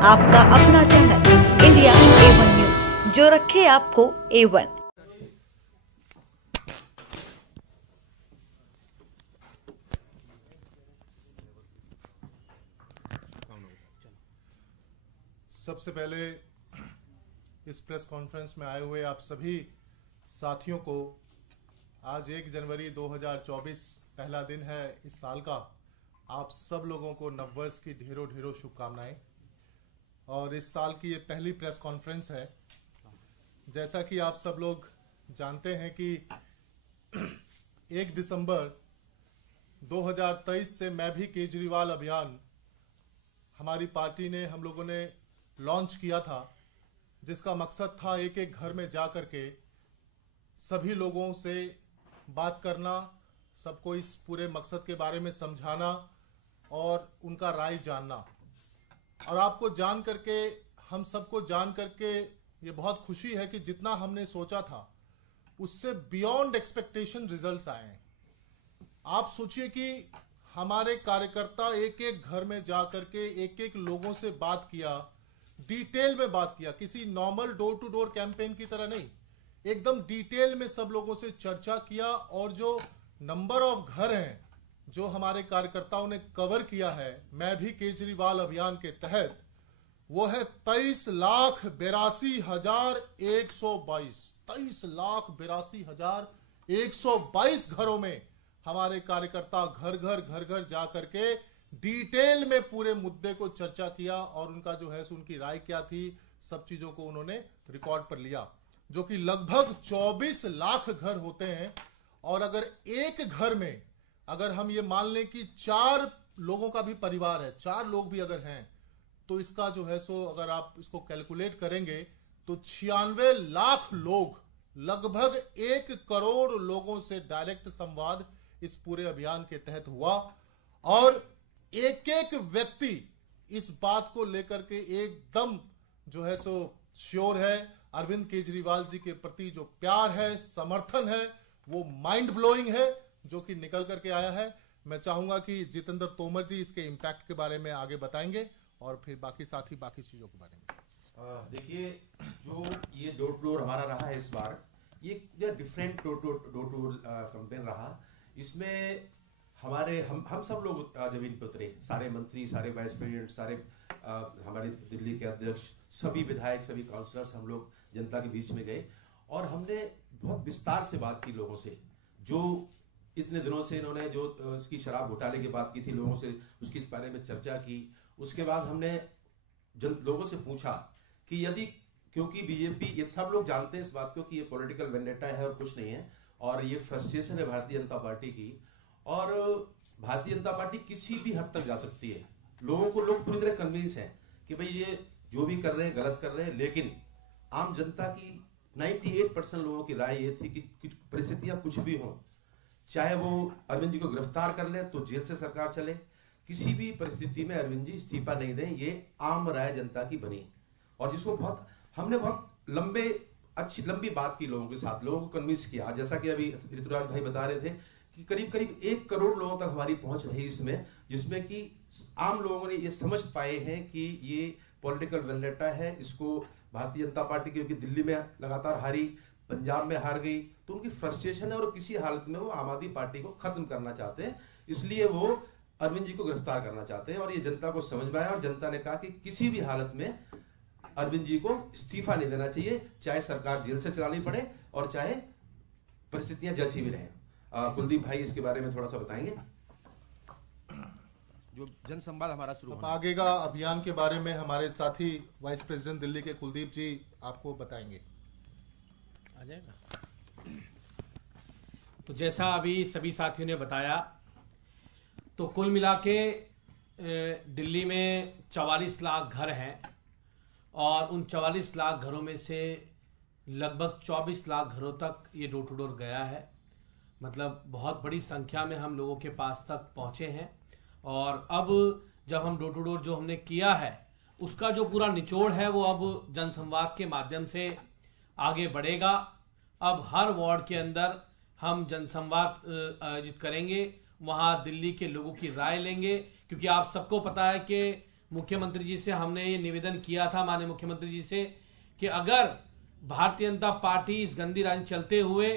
आपका अपना channel India A1 news, जो रखे आपको A1। सबसे पहले इस प्रेस कॉन्फ्रेंस में आए हुए आप सभी साथियों को आज 1 जनवरी 2024 पहला दिन है इस साल का। आप सब लोगों को नववर्ष की ढेरों ढेरों शुभकामनाएं। और इस साल की ये पहली प्रेस कॉन्फ्रेंस है। जैसा कि आप सब लोग जानते हैं कि 1 दिसंबर 2023 से मैं भी केजरीवाल अभियान हमारी पार्टी ने हम लोगों ने लॉन्च किया था, जिसका मकसद था एक एक घर में जा कर के सभी लोगों से बात करना, सबको इस पूरे मकसद के बारे में समझाना और उनका राय जानना। और आपको जान करके, हम सबको जान करके ये बहुत खुशी है कि जितना हमने सोचा था उससे बियॉन्ड एक्सपेक्टेशन रिजल्ट्स आए हैं। आप सोचिए कि हमारे कार्यकर्ता एक एक घर में जा करके एक एक लोगों से बात किया, डिटेल में बात किया, किसी normal door to door campaign की तरह नहीं, एकदम डिटेल में सब लोगों से चर्चा किया। और जो नंबर ऑफ घर हैं जो हमारे कार्यकर्ताओं ने कवर किया है मैं भी केजरीवाल अभियान के तहत, वो है 23,82,122। 23,82,122 घरों में हमारे कार्यकर्ता घर घर जा करके डिटेल में पूरे मुद्दे को चर्चा किया और उनका जो है उनकी राय क्या थी, सब चीजों को उन्होंने रिकॉर्ड पर लिया, जो कि लगभग 24 लाख घर होते हैं। और अगर एक घर में अगर हम ये मान लें कि 4 लोगों का भी परिवार है, 4 लोग भी अगर हैं, तो इसका जो है अगर आप इसको कैलकुलेट करेंगे तो 96 लाख लोग, लगभग 1 करोड़ लोगों से डायरेक्ट संवाद इस पूरे अभियान के तहत हुआ। और एक एक व्यक्ति इस बात को लेकर के एकदम जो है श्योर है, अरविंद केजरीवाल जी के प्रति जो प्यार है, समर्थन है, वो माइंड ब्लोइंग है, जो कि निकल करके आया है। मैं चाहूंगा कि जितेंद्र तोमर जी इसके इम्पैक्ट के बारे में आगे बताएंगे और फिर बाकी साथी बाकी चीजों के बारे में। देखिए, जो ये डोर टू डोर हमारा रहा है इस बार, ये different door to door campaign रहा। इसमें हमारे हम सब लोग जमीन पे उतरे, सारे मंत्री, सारे वाइस प्रेसिडेंट, सारे हमारे दिल्ली के अध्यक्ष, सभी विधायक, सभी काउंसलर्स, हम लोग जनता के बीच में गए और हमने बहुत विस्तार से बात की लोगों से। जो इतने दिनों से इन्होंने जो इसकी शराब घोटाले की बात की थी, लोगों से उसके इस बारे में चर्चा की। उसके बाद हमने लोगों से पूछा कि यदि, क्योंकि बीजेपी, ये सब लोग जानते हैं इस बात को कि ये पॉलिटिकल वेंडेटा है और कुछ नहीं है, और ये फ्रस्ट्रेशन है भारतीय जनता पार्टी की, और भारतीय जनता पार्टी किसी भी हद तक जा सकती है। लोगों को, लोग पूरी तरह कन्विंस हैं कि भाई ये जो भी कर रहे हैं गलत कर रहे हैं, लेकिन आम जनता की 98% लोगों की राय ये थी कि परिस्थितियां कुछ भी हों, चाहे वो अरविंद जी को गिरफ्तार कर ले तो जेल से सरकार चले, किसी भी परिस्थिति में अरविंद जी इस्तीफा नहीं दें, ये आम राय जनता की बनी। और जिसको हमने बहुत लंबी बात की लोगों के साथ, लोगों को कन्विंस किया। जैसा कि अभी ऋतुराज भाई बता रहे थे कि करीब 1 करोड़ लोगों तक हमारी पहुंच रही इसमें, जिसमें कि आम लोगों ने ये समझ पाए हैं कि ये पॉलिटिकल वेंडेटा है। इसको भारतीय जनता पार्टी, क्योंकि दिल्ली में लगातार हारी, पंजाब में हार गई, तो उनकी फ्रस्ट्रेशन है और किसी हालत में वो आम आदमी पार्टी को खत्म करना चाहते हैं, इसलिए वो अरविंद जी को गिरफ्तार करना चाहते हैं। और ये जनता को समझ में आया और जनता ने कहा कि किसी भी हालत में अरविंद जी को इस्तीफा नहीं देना चाहिए, चाहे सरकार जेल से चलानी पड़े और चाहे परिस्थितियां जैसी भी रहें। कुलदीप भाई इसके बारे में थोड़ा सा बताएंगे। जो जनसंवाद हमारा शुरू होगा, आगे का अभियान के बारे में हमारे साथी वाइस प्रेसिडेंट दिल्ली के कुलदीप जी आपको बताएंगे। आ जाएगा। तो जैसा अभी सभी साथियों ने बताया, तो कुल मिला के दिल्ली में 44 लाख घर हैं और उन 44 लाख घरों में से लगभग 24 लाख घरों तक ये डोर टू डोर गया है। मतलब बहुत बड़ी संख्या में हम लोगों के पास तक पहुंचे हैं। और अब जब हम डोर टू डोर जो हमने किया है, उसका जो पूरा निचोड़ है वो अब जनसंवाद के माध्यम से आगे बढ़ेगा। अब हर वार्ड के अंदर हम जनसंवाद आयोजित करेंगे, वहाँ दिल्ली के लोगों की राय लेंगे, क्योंकि आप सबको पता है कि मुख्यमंत्री जी से हमने ये निवेदन किया था, माननीय मुख्यमंत्री जी से, कि अगर भारतीय जनता पार्टी इस गंदी राजनीति चलते हुए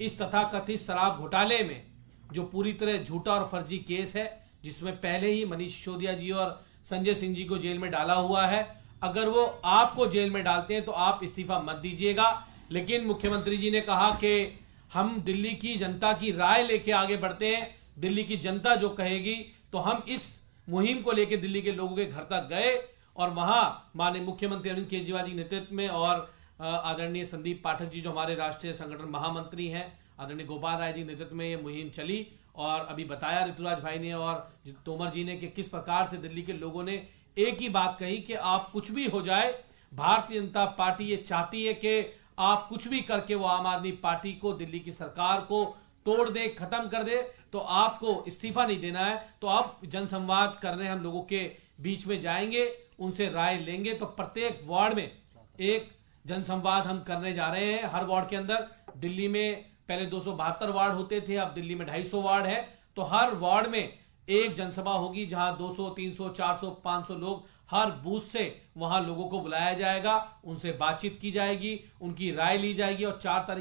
इस तथाकथित शराब घोटाले में, जो पूरी तरह झूठा और फर्जी केस है, जिसमें पहले ही मनीष सिसोदिया जी और संजय सिंह जी को जेल में डाला हुआ है, अगर वो आपको जेल में डालते हैं तो आप इस्तीफा मत दीजिएगा। लेकिन मुख्यमंत्री जी ने कहा कि हम दिल्ली की जनता की राय लेके आगे बढ़ते हैं, दिल्ली की जनता जो कहेगी, तो हम इस मुहिम को लेकर दिल्ली के लोगों के घर तक गए और वहां माननीय मुख्यमंत्री अरविंद केजरीवाल जी नेतृत्व में और आदरणीय संदीप पाठक जी जो हमारे राष्ट्रीय संगठन महामंत्री हैं, आदरणीय गोपाल राय जी नेतृत्व में ये मुहिम चली। और अभी बताया ऋतुराज भाई ने और तोमर जी ने कि किस प्रकार से दिल्ली के लोगों ने एक ही बात कही कि आप कुछ भी हो जाए, भारतीय जनता पार्टी ये चाहती है कि आप कुछ भी करके वो आम आदमी पार्टी को, दिल्ली की सरकार को तोड़ दे, खत्म कर दे, तो आपको इस्तीफा नहीं देना है। तो आप जनसंवाद करने हम लोगों के बीच में जाएंगे, उनसे राय लेंगे। तो प्रत्येक वार्ड में एक जनसंवाद हम करने जा रहे हैं। हर वार्ड के अंदर, दिल्ली में पहले 272 वार्ड होते थे, अब दिल्ली में 250 वार्ड है, तो हर वार्ड में एक जनसभा होगी जहां 200, 300, 400, 500 लोग हर बूथ से वहां लोगों को बुलाया जाएगा, उनसे बातचीत की जाएगी, उनकी राय ली जाएगी और 4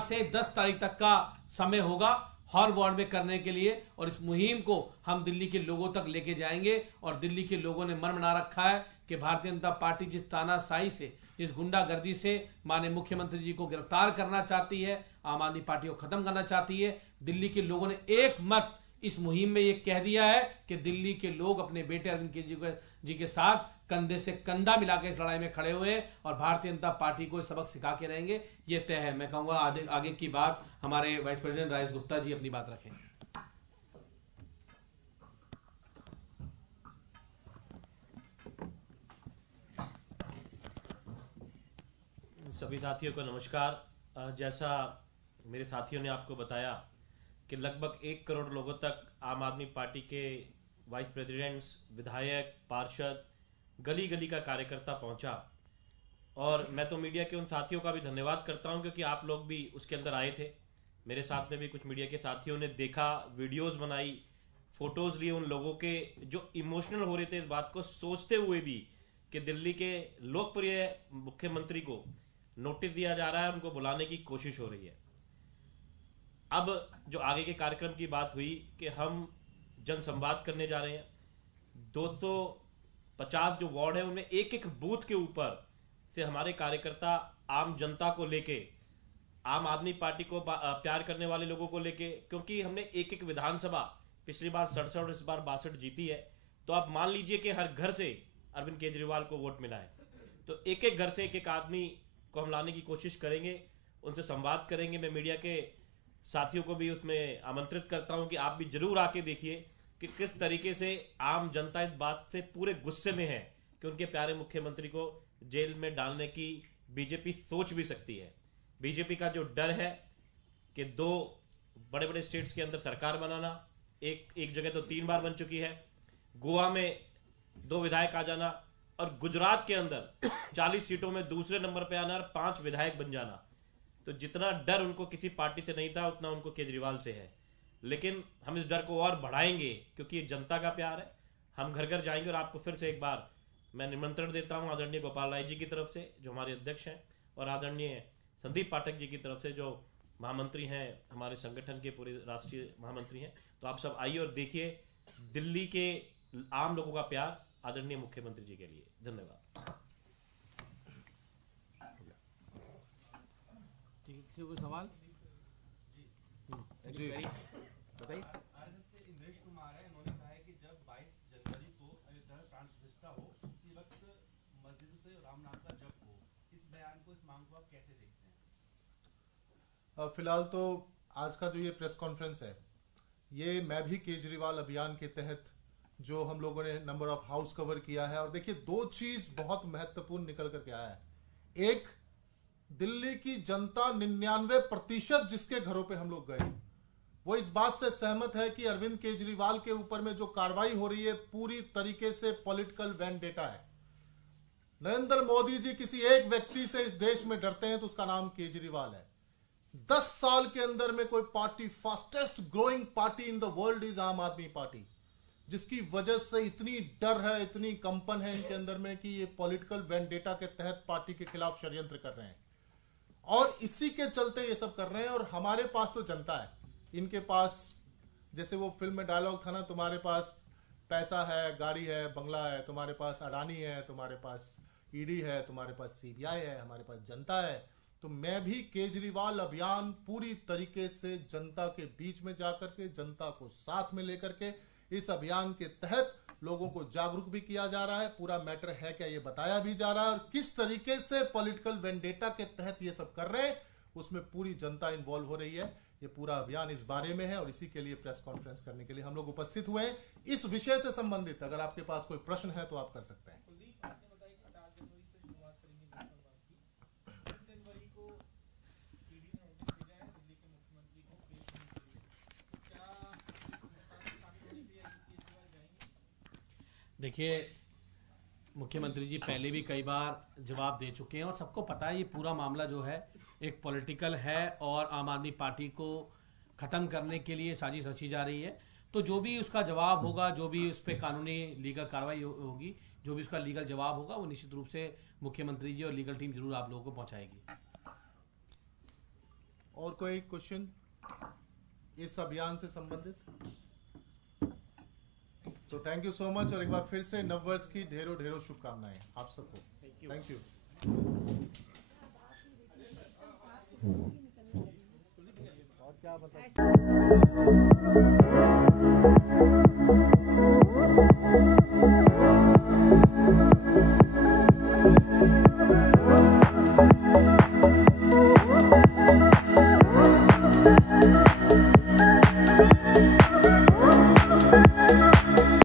से 10 तारीख तक का समय होगा हर वार्ड में करने के लिए। और इस मुहिम को हम दिल्ली के लोगों तक लेके जाएंगे। और दिल्ली के लोगों ने मन बना रखा है कि भारतीय जनता पार्टी जिस तानाशाही से, जिस गुंडागर्दी से माननीय मुख्यमंत्री जी को गिरफ्तार करना चाहती है, आम आदमी पार्टी को खत्म करना चाहती है, दिल्ली के लोगों ने एक मत इस मुहिम में ये कह दिया है कि दिल्ली के लोग अपने बेटे अरविंद केजरीवाल जी के साथ कंधे से कंधा मिलाकर इस लड़ाई में खड़े हुए हैं और भारतीय जनता पार्टी को सबक सिखा के रहेंगे, ये तय है। मैं कहूंगा आगे की बात हमारे वाइस प्रेसिडेंट राजेश गुप्ता जी अपनी बात रखें। सभी साथियों को नमस्कार। जैसा मेरे साथियों ने आपको बताया कि लगभग 1 करोड़ लोगों तक आम आदमी पार्टी के वाइस प्रेसिडेंट्स, विधायक, पार्षद, गली गली का कार्यकर्ता पहुंचा। और मैं तो मीडिया के उन साथियों का भी धन्यवाद करता हूं क्योंकि आप लोग भी उसके अंदर आए थे। मेरे साथ में भी कुछ मीडिया के साथियों ने देखा, वीडियोस बनाई, फोटोज लिए उन लोगों के जो इमोशनल हो रहे थे इस बात को सोचते हुए भी कि दिल्ली के लोकप्रिय मुख्यमंत्री को नोटिस दिया जा रहा है, उनको बुलाने की कोशिश हो रही है। अब जो आगे के कार्यक्रम की बात हुई कि हम जनसंवाद करने जा रहे हैं, 250 जो वार्ड है उनमें एक एक बूथ के ऊपर से हमारे कार्यकर्ता आम जनता को लेके, आम आदमी पार्टी को प्यार करने वाले लोगों को लेके, क्योंकि हमने एक एक विधानसभा पिछली बार 67, इस बार 62 जीती है, तो आप मान लीजिए कि हर घर से अरविंद केजरीवाल को वोट मिला है। तो एक एक घर से एक एक आदमी को हम लाने की कोशिश करेंगे, उनसे संवाद करेंगे। मैं मीडिया के साथियों को भी उसमें आमंत्रित करता हूं कि आप भी जरूर आके देखिए कि किस तरीके से आम जनता इस बात से पूरे गुस्से में है कि उनके प्यारे मुख्यमंत्री को जेल में डालने की बीजेपी सोच भी सकती है। बीजेपी का जो डर है कि 2 बड़े बड़े स्टेट्स के अंदर सरकार बनाना, एक जगह तो 3 बार बन चुकी है, गोवा में 2 विधायक आ जाना और गुजरात के अंदर 40 सीटों में दूसरे नंबर पे आना और 5 विधायक बन जाना। तो जितना डर उनको किसी पार्टी से नहीं था उतना उनको केजरीवाल से है। लेकिन हम इस डर को और बढ़ाएंगे क्योंकि ये जनता का प्यार है। हम घर घर जाएंगे और आपको फिर से एक बार मैं निमंत्रण देता हूं आदरणीय गोपाल राय जी की तरफ से जो हमारे अध्यक्ष हैं और आदरणीय संदीप पाठक जी की तरफ से जो महामंत्री हैं, हमारे संगठन के पूरे राष्ट्रीय महामंत्री हैं। तो आप सब आइए और देखिए दिल्ली के आम लोगों का प्यार आदरणीय मुख्यमंत्री जी के लिए। धन्यवाद। कोई सवाल? जी बताइए। आरएसएस से इंद्रेश कुमार है, उन्होंने कहा है कि जब 22 जनवरी को अयोध्या में प्राण प्रतिष्ठा हो उसी वक्त मस्जिदों से राम नाम का जप हो। इस बयान को, इस मांग को आप कैसे देखते हैं? फिलहाल तो आज का जो ये प्रेस कॉन्फ्रेंस है, ये मैं भी केजरीवाल अभियान के तहत जो हम लोगों ने नंबर ऑफ हाउस कवर किया है। और देखिए 2 चीज बहुत महत्वपूर्ण निकल करके आया है। एक, दिल्ली की जनता 99% जिसके घरों पे हम लोग गए वो इस बात से सहमत है कि अरविंद केजरीवाल के ऊपर में जो कार्रवाई हो रही है पूरी तरीके से पॉलिटिकल वेंडेटा है। नरेंद्र मोदी जी किसी एक व्यक्ति से इस देश में डरते हैं तो उसका नाम केजरीवाल है। 10 साल के अंदर में कोई party, fastest growing party in the world is आम आदमी पार्टी। जिसकी वजह से इतनी डर है, इतनी कंपन है इनके अंदर में कि ये पॉलिटिकल वेंडेटा के तहत पार्टी के खिलाफ षड्यंत्र कर रहे हैं और इसी के चलते ये सब कर रहे हैं। और हमारे पास तो जनता है, इनके पास जैसे वो फिल्म में डायलॉग था ना, तुम्हारे पास पैसा है, गाड़ी है, बंगला है, तुम्हारे पास अडानी है, तुम्हारे पास ईडी है, तुम्हारे पास सीबीआई है, हमारे पास जनता है। तो मैं भी केजरीवाल अभियान पूरी तरीके से जनता के बीच में जाकर के, जनता को साथ में लेकर के, इस अभियान के तहत लोगों को जागरूक भी किया जा रहा है। पूरा मैटर है क्या ये बताया भी जा रहा है, और किस तरीके से पॉलिटिकल वेंडेटा के तहत ये सब कर रहे हैं उसमें पूरी जनता इन्वॉल्व हो रही है। ये पूरा अभियान इस बारे में है और इसी के लिए प्रेस कॉन्फ्रेंस करने के लिए हम लोग उपस्थित हुए हैं। इस विषय से संबंधित अगर आपके पास कोई प्रश्न है तो आप कर सकते हैं। कुलदीप, आपने बताया कि 4 जनवरी से शुरुआत करेंगे जनसंवाद की। 3 जनवरी को ईडी ने नोटिस भेजा है दिल्ली के मुख्यमंत्री को पेश होने के लिए। क्या हिंदुस्तान में शामिल होने के लिए केजरीवाल जाएंगे? देखिए, मुख्यमंत्री जी पहले भी कई बार जवाब दे चुके हैं और सबको पता है ये पूरा मामला जो है एक पॉलिटिकल है और आम आदमी पार्टी को खत्म करने के लिए साजिश रची जा रही है। तो जो भी उसका जवाब होगा, जो भी उस पर कानूनी लीगल कार्रवाई होगी, जो भी उसका लीगल जवाब होगा, वो निश्चित रूप से मुख्यमंत्री जी और लीगल टीम जरूर आप लोगों को पहुंचाएगी। और कोई क्वेश्चन इस अभियान से संबंधित? तो थैंक यू सो मच, और एक बार फिर से नववर्ष की ढेरों ढेरों शुभकामनाएं आप सबको। Thank you. और क्या बता